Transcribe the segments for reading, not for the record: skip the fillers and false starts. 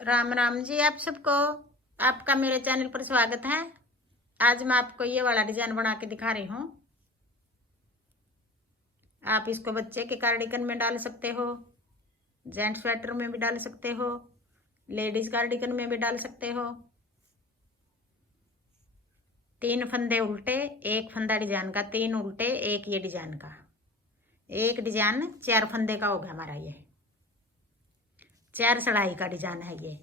राम राम जी आप सबको। आपका मेरे चैनल पर स्वागत है। आज मैं आपको ये वाला डिजाइन बना के दिखा रही हूँ। आप इसको बच्चे के कार्डिगन में डाल सकते हो, जेंट्स स्वेटर में भी डाल सकते हो, लेडीज कार्डिगन में भी डाल सकते हो। 3 फंदे उल्टे, एक फंदा डिजाइन का, 3 उल्टे एक ये डिजाइन का। एक डिजाइन 4 फंदे का हो गया हमारा। ये 4 सिलाई का डिजाइन है। ये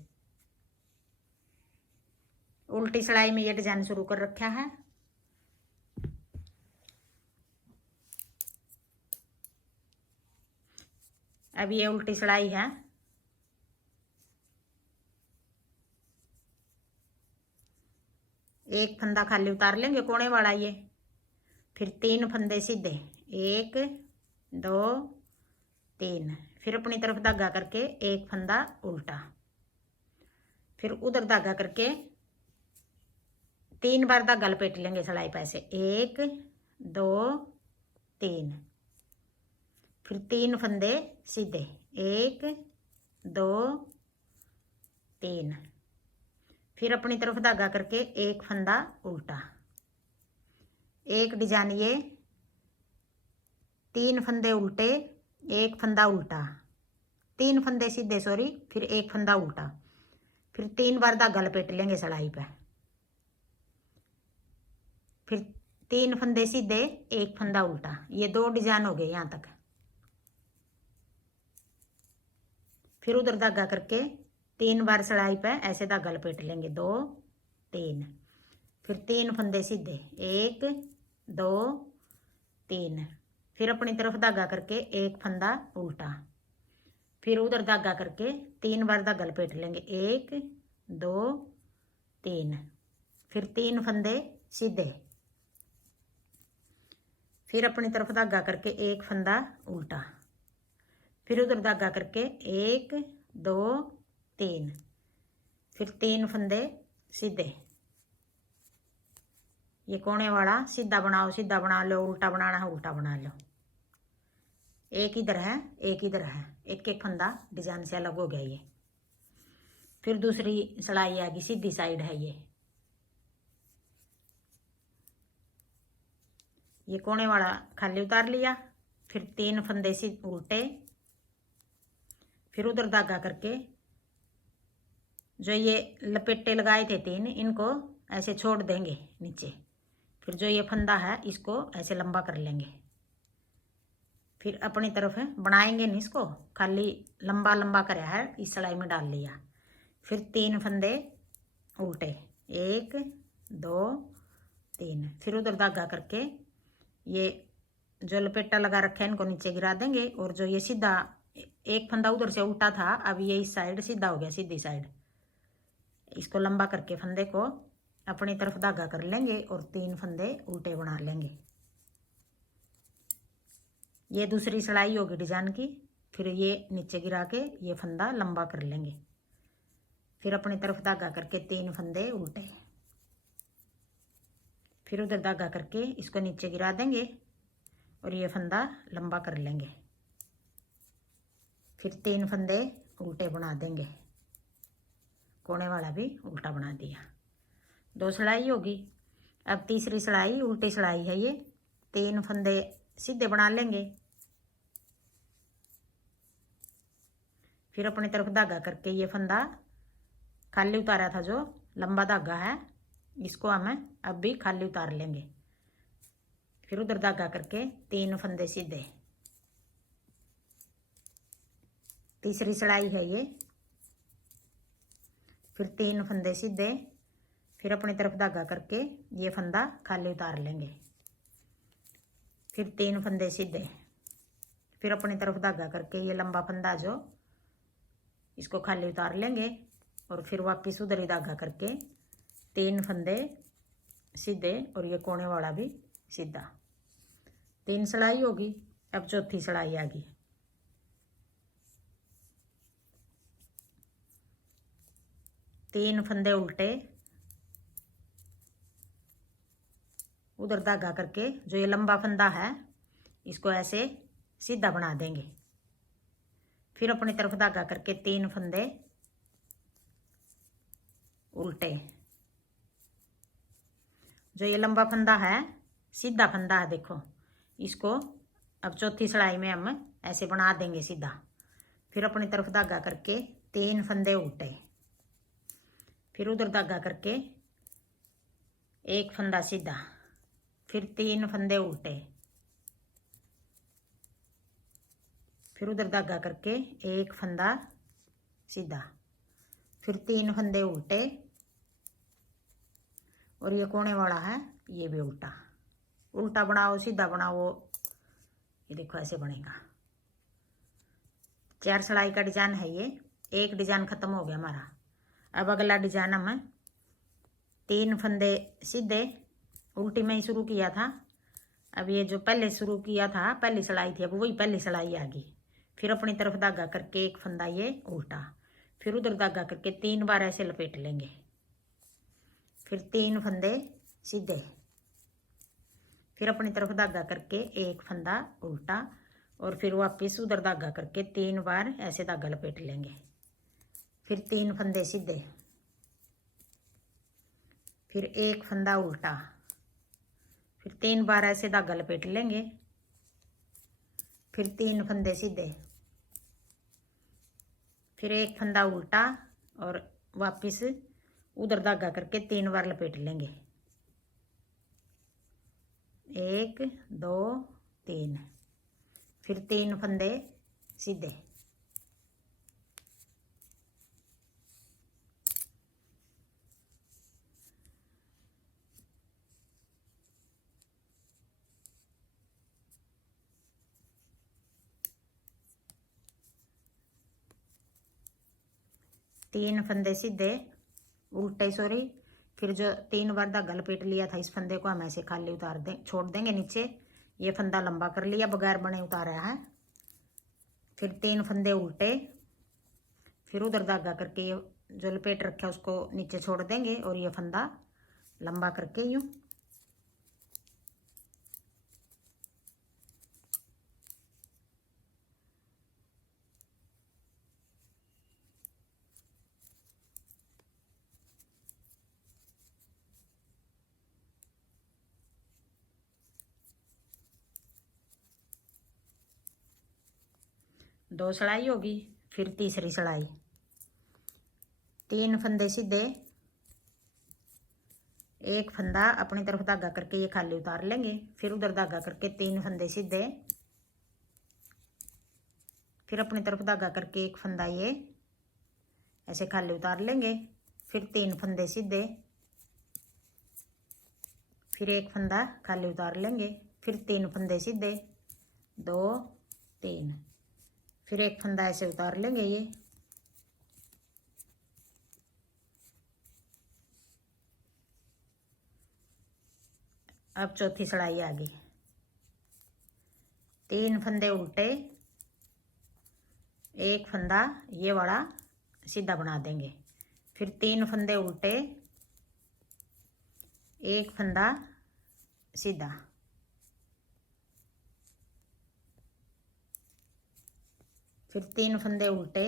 उल्टी सिलाई में ये डिजाइन शुरू कर रखा है। अब ये उल्टी सिलाई है। एक फंदा खाली उतार लेंगे कोने वाला ये, फिर 3 फंदे सीधे, 1 2 3, फिर अपनी तरफ धागा करके एक फंदा उल्टा, फिर उधर धागा करके 3 बार धागा लपेट लेंगे सिलाई पे से, 1 2 3, फिर 3 फंदे सीधे, 1 2 3, फिर अपनी तरफ धागा करके एक फंदा उल्टा। एक डिजाइन ये 3 फंदे उल्टे, एक फंदा उल्टा, 3 फंदे सीधे सॉरी, फिर एक फंदा उल्टा, फिर 3 बार धागा लपेट लेंगे सिलाई पे, फिर 3 फंदे सीधे एक फंदा उल्टा। ये 2 डिजाइन हो गए यहाँ तक। फिर उधर धागा करके 3 बार सिलाई पे ऐसे धागा लपेट लेंगे, 2 3, फिर 3 फंदे सीधे, 1 2 3, फिर अपनी तरफ धागा करके एक फंदा उल्टा, फिर उधर धागा करके 3 बार धागा लपेट लेंगे, 1 2 3, फिर 3 फंदे सीधे, फिर अपनी तरफ धागा करके एक फंदा उल्टा, फिर उधर धागा करके 1 2 3, फिर 3 फंदे सीधे। ये कोने वाला सीधा बनाओ, सीधा बना लो, उल्टा बनाना है उल्टा बना लो। एक इधर है एक इधर है, एक एक फंदा डिजाइन से अलग हो गया ये। फिर दूसरी सिलाई आएगी, सीधी साइड है ये कोने वाला खाली उतार लिया, फिर 3 फंदे से उल्टे, फिर उधर धागा करके जो ये लपेटे लगाए थे 3, इनको ऐसे छोड़ देंगे नीचे, फिर जो ये फंदा है इसको ऐसे लंबा कर लेंगे, फिर अपनी तरफ बनाएंगे नहीं इसको, खाली लंबा लंबा कराया है इस सिलाई में डाल लिया। फिर 3 फंदे उल्टे, 1 2 3, फिर उधर धागा करके ये जो लपेटा लगा रखा है इनको नीचे गिरा देंगे, और जो ये सीधा एक फंदा उधर से उल्टा था, अब ये इस साइड सीधा हो गया, सीधी साइड। इसको लंबा करके फंदे को अपनी तरफ धागा कर लेंगे और 3 फंदे उल्टे बना लेंगे। ये दूसरी सिलाई होगी डिजाइन की। फिर ये नीचे गिरा के ये फंदा लंबा कर लेंगे, फिर अपनी तरफ धागा करके 3 फंदे उल्टे, फिर उधर धागा करके इसको नीचे गिरा देंगे और ये फंदा लंबा कर लेंगे, फिर 3 फंदे उल्टे बना देंगे, कोने वाला भी उल्टा बना दिया। 2 सिलाई होगी। अब तीसरी सिलाई उल्टी सिलाई है। ये 3 फंदे सीधे बना लेंगे, फिर अपनी तरफ धागा करके ये फंदा खाली उतारा था जो लंबा धागा है, इसको हमें अब भी खाली उतार लेंगे, फिर उधर धागा करके 3 फंदे सीधे। तीसरी सिलाई है ये, फिर 3 फंदे सीधे, फिर अपनी तरफ धागा करके ये फंदा खाली उतार लेंगे, फिर 3 फंदे सीधे, फिर अपनी तरफ धागा करके ये लंबा फंदा जो इसको खाली उतार लेंगे, और फिर वापस उधर ही धागा करके 3 फंदे सीधे और ये कोने वाला भी सीधा। 3 सिलाई होगी। अब चौथी सिलाई आ गई। तीन फंदे उल्टे, उधर धागा करके जो ये लंबा फंदा है इसको ऐसे सीधा बना देंगे, फिर अपनी तरफ धागा करके 3 फंदे उल्टे। जो ये लंबा फंदा है सीधा फंदा है, देखो इसको अब चौथी सिलाई में हम ऐसे बना देंगे सीधा। फिर अपनी तरफ धागा करके 3 फंदे उल्टे, फिर उधर धागा करके 1 फंदा सीधा, फिर 3 फंदे उल्टे, फिर उधर धागा करके 1 फंदा सीधा, फिर 3 फंदे उल्टे, और ये कोने वाला है ये भी उल्टा। उल्टा बनाओ सीधा बनाओ, ये देखो ऐसे बनेगा। 4 सिलाई का डिजाइन है ये। एक डिजाइन खत्म हो गया हमारा। अब अगला डिजाइन हम 3 फंदे सीधे उल्टी में ही शुरू किया था। अब ये जो पहले शुरू किया था पहली सिलाई थी, अब वही पहली सिलाई आ गई। फिर अपनी तरफ धागा करके 1 फंदा ये उल्टा, फिर उधर धागा करके 3 बार ऐसे लपेट लेंगे, फिर 3 फंदे सीधे, फिर अपनी तरफ धागा करके 1 फंदा उल्टा, और फिर वापस उधर धागा करके 3 बार ऐसे धागा लपेट लेंगे, फिर 3 फंदे सीधे, फिर 1 फंदा उल्टा, फिर 3 बार ऐसे धागा लपेट लेंगे, फिर 3 फंदे सीधे, फिर 1 फंदा उल्टा, और वापस उधर धागा करके 3 बार लपेट लेंगे, 1 2 3, फिर 3 फंदे सीधे, तीन फंदे सीधे उल्टे, सॉरी। फिर जो 3 बार धागा लपेट लिया था इस फंदे को हम ऐसे खाली उतार दें, छोड़ देंगे नीचे। ये फंदा लंबा कर लिया बगैर बने उतारा है। फिर 3 फंदे उल्टे, फिर उधर धागा करके ये जो लपेट रखा है उसको नीचे छोड़ देंगे, और ये फंदा लंबा करके यूं दो सिलाई होगी। फिर तीसरी सिलाई 3 फंदे सीधे, 1 फंदा अपनी तरफ धागा करके ये खाली उतार लेंगे, फिर उधर धागा करके 3 फंदे सीधे, फिर अपनी तरफ धागा करके 1 फंदा ये ऐसे खाली उतार लेंगे, फिर 3 फंदे सीधे, फिर 1 फंदा खाली उतार लेंगे, फिर 3 फंदे सीधे 2 3, फिर 1 फंदा ऐसे उतार लेंगे ये, अब चौथी सिलाई आ गई। 3 फंदे उल्टे, 1 फंदा ये वाला सीधा बना देंगे, फिर 3 फंदे उल्टे, 1 फंदा सीधा, फिर 3 फंदे उल्टे,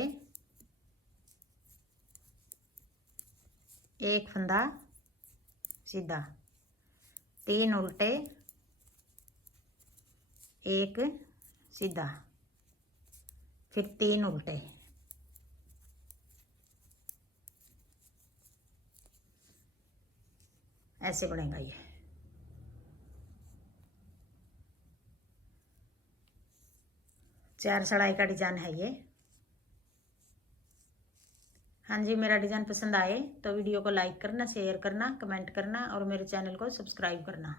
1 फंदा सीधा, 3 उल्टे, 1 सीधा, फिर 3 उल्टे, ऐसे बनेगा ये। चार सिलाई का डिजाइन है ये। हाँ जी, मेरा डिजाइन पसंद आए तो वीडियो को लाइक करना, शेयर करना, कमेंट करना और मेरे चैनल को सब्सक्राइब करना।